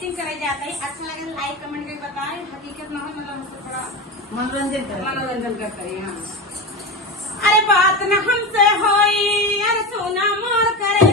Acting करायची आता ही अच्छा लगे लाइक कमेंट करके बताएं हकीकत में मतलब हमसे थोड़ा मनोरंजन करता है। हाँ अरे बात न हमसे होई अरे सोना मोर करे